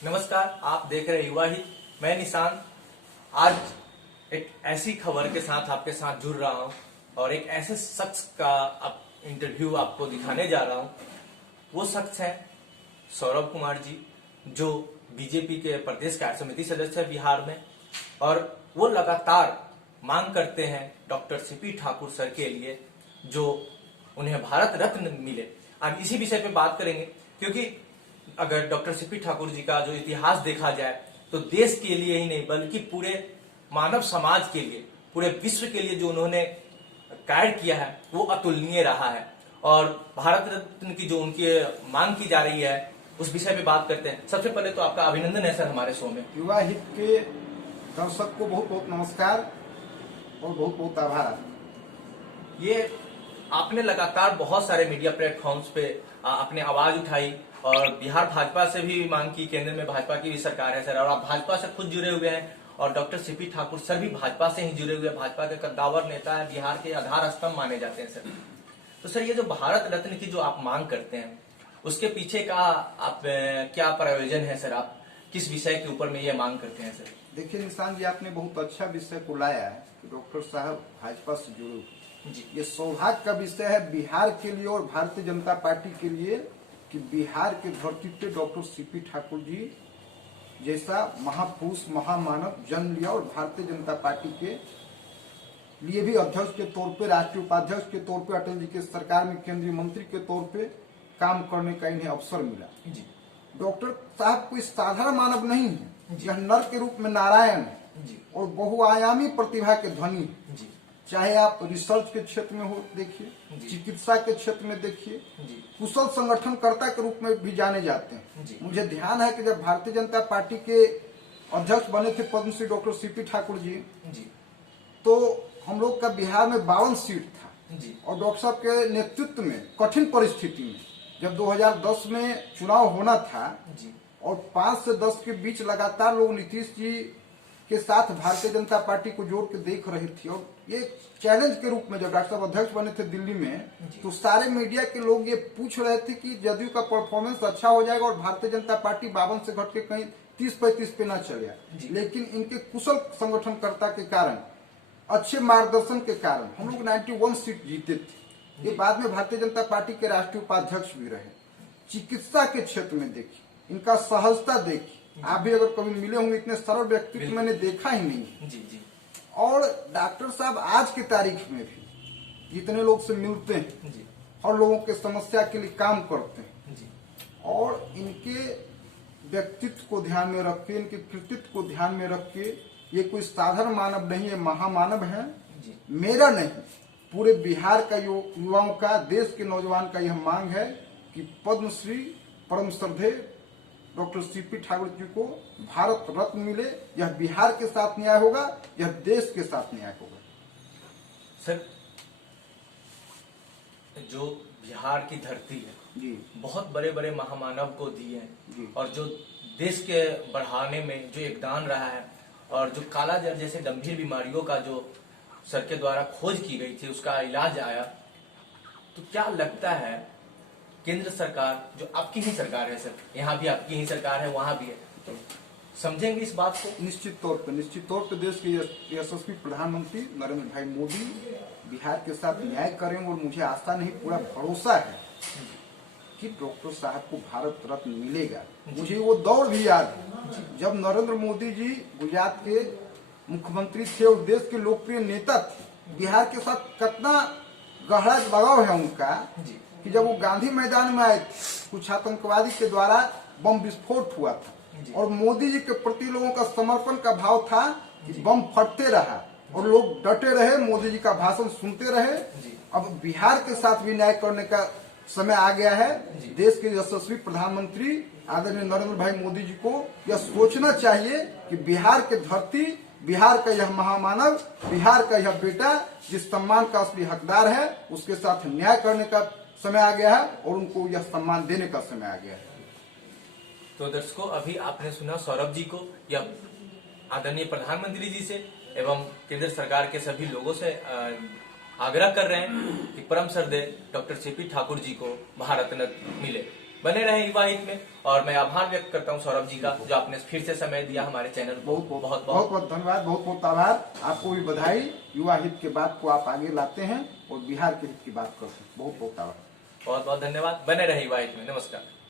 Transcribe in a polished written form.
नमस्कार, आप देख रहे युवा हित। मैं निशान आज एक ऐसी खबर के साथ आपके साथ जुड़ रहा हूं और एक ऐसे शख्स का इंटरव्यू आपको दिखाने जा रहा हूं। वो शख्स है सौरभ कुमार जी, जो बीजेपी के प्रदेश कार्य समिति सदस्य है बिहार में, और वो लगातार मांग करते हैं डॉक्टर सीपी ठाकुर सर के लिए जो उन्हें भारत रत्न मिले। आज इसी विषय पे बात करेंगे, क्योंकि अगर डॉक्टर सीपी ठाकुर जी का जो इतिहास देखा जाए तो देश के लिए ही नहीं बल्कि पूरे मानव समाज के लिए, पूरे विश्व के लिए जो उन्होंने कार्य किया है वो अतुलनीय रहा है। और भारत रत्न की जो उनकी मांग की जा रही है उस विषय पे बात करते हैं। सबसे पहले तो आपका अभिनंदन है सर हमारे शो में। युवा हित के दर्शक को बहुत बहुत नमस्कार और बहुत बहुत आभार। ये आपने लगातार बहुत सारे मीडिया प्लेटफॉर्म्स पे अपने आवाज उठाई और बिहार भाजपा से भी मांग की, केंद्र में भाजपा की भी सरकार है सर, और आप भाजपा से खुद जुड़े हुए हैं और डॉक्टर सीपी ठाकुर सर भी भाजपा से ही जुड़े हुए हैं। भाजपा के कद्दावर नेता है, बिहार के आधार स्तंभ माने जाते हैं सर। तो सर ये जो भारत रत्न की जो आप मांग करते हैं उसके पीछे का आप क्या प्रयोजन है सर? आप किस विषय के ऊपर में ये मांग करते हैं सर? देखिए निशान जी, आपने बहुत अच्छा विषय को लाया है कि डॉक्टर साहब भाजपा से जुड़े जी। ये सौभाग्य का विषय है बिहार के लिए और भारतीय जनता पार्टी के लिए कि बिहार के धरती पे डॉक्टर सीपी ठाकुर जी जैसा महापुरुष महामानव जन्म लिया और भारतीय जनता पार्टी के लिए भी अध्यक्ष के तौर पे, राष्ट्रीय उपाध्यक्ष के तौर पे, अटल जी के सरकार में केंद्रीय मंत्री के तौर पे काम करने का इन्हें अवसर मिला। जी। डॉक्टर साहब कोई साधारण मानव नहीं है, यह नर के रूप में नारायण है जी। और बहुआयामी प्रतिभा के धनी। जी। चाहे आप रिसर्च के क्षेत्र में हो देखिए, चिकित्सा के क्षेत्र में देखिए, कुशल संगठनकर्ता के रूप में भी जाने जाते हैं। मुझे ध्यान है कि जब भारतीय जनता पार्टी के अध्यक्ष बने थे पद्मश्री डॉक्टर सीपी ठाकुर जी, तो हम लोग का बिहार में 52 सीट था और डॉक्टर साहब के नेतृत्व में कठिन परिस्थिति में जब 2010 में चुनाव होना था और 5 से 10 के बीच लगातार लोग नीतीश जी के साथ भारतीय जनता पार्टी को जोड़ के देख रहे थे और ये चैलेंज के रूप में जब डॉक्टर साहब अध्यक्ष बने थे दिल्ली में, तो सारे मीडिया के लोग ये पूछ रहे थे कि जदयू का परफॉर्मेंस अच्छा हो जाएगा और भारतीय जनता पार्टी 52 से घट के कहीं 30-35 पे न चले। लेकिन इनके कुशल संगठनकर्ता के कारण, अच्छे मार्गदर्शन के कारण हम लोग 91 सीट जीते थे। ये बाद में भारतीय जनता पार्टी के राष्ट्रीय उपाध्यक्ष भी रहे। चिकित्सा के क्षेत्र में देखिए, इनका सहजता देखिए, आप भी अगर कभी मिले होंगे, इतने सरल व्यक्तित्व मैंने देखा ही नहीं। जी। और डॉक्टर साहब आज की तारीख में भी जितने लोग से मिलते हैं और लोगों के समस्या के लिए काम करते हैं और इनके व्यक्तित्व को ध्यान में रख के, इनके कृतित्व को ध्यान में रख के, ये कोई साधारण मानव नहीं है, महामानव है। मेरा नहीं, पूरे बिहार का युवाओं का, देश के नौजवान का यह मांग है कि पद्मश्री परम श्रद्धेय डॉक्टर सीपी ठाकुर जी को भारत रत्न मिले। यह बिहार के साथ न्याय होगा, यह देश के साथ न्याय होगा। सर जो बिहार की धरती है जी, बहुत बड़े बड़े महामानव को दी है और जो देश के बढ़ाने में जो योगदान रहा है और जो काला जर जैसे गंभीर बीमारियों का जो सर के द्वारा खोज की गई थी, उसका इलाज आया, तो क्या लगता है केंद्र सरकार, जो आपकी ही सरकार है सर, यहाँ भी आपकी ही सरकार है, वहां भी है, तो समझेंगे इस बात को? निश्चित तौर पे देश के यशस्वी प्रधानमंत्री नरेंद्र भाई मोदी बिहार के साथ न्याय करेंगे और मुझे आस्था नहीं, पूरा भरोसा है कि डॉक्टर साहब को भारत रत्न मिलेगा। मुझे वो दौर भी याद है जब नरेंद्र मोदी जी गुजरात के मुख्यमंत्री थे और देश के लोकप्रिय नेता थे। बिहार के साथ कितना गहरा लगाव है उनका कि जब वो गांधी मैदान में आए, कुछ आतंकवादी के द्वारा बम विस्फोट हुआ था और मोदी जी के प्रति लोगों का समर्पण का भाव था कि बम फटते रहा और लोग डटे रहे, मोदी जी का भाषण सुनते रहे। अब बिहार के साथ भी न्याय करने का समय आ गया है। देश के यशस्वी प्रधानमंत्री आदरणीय नरेंद्र भाई मोदी जी को यह सोचना चाहिए कि बिहार के धरती, बिहार का यह महामानव, बिहार का यह बेटा जिस सम्मान का असली हकदार है, उसके साथ न्याय करने का समय आ गया है और उनको यह सम्मान देने का समय आ गया है। तो दर्शकों, अभी आपने सुना सौरभ जी को, या आदरणीय प्रधानमंत्री जी से एवं केंद्र सरकार के सभी लोगों से आग्रह कर रहे हैं कि परम श्रद्धेय डॉक्टर सीपी ठाकुर जी को भारत रत्न मिले। बने रहे युवा हित में। और मैं आभार व्यक्त करता हूं सौरभ जी का, जो आपने फिर से समय दिया हमारे चैनल को। बहुत बहुत धन्यवाद, बहुत बहुत आभार। आपको भी बधाई, युवा हित के बात को आप आगे लाते हैं और बिहार के हित की बात करते हैं। बहुत बहुत आभार, बहुत बहुत धन्यवाद। बने रहे युवा हित में। नमस्कार।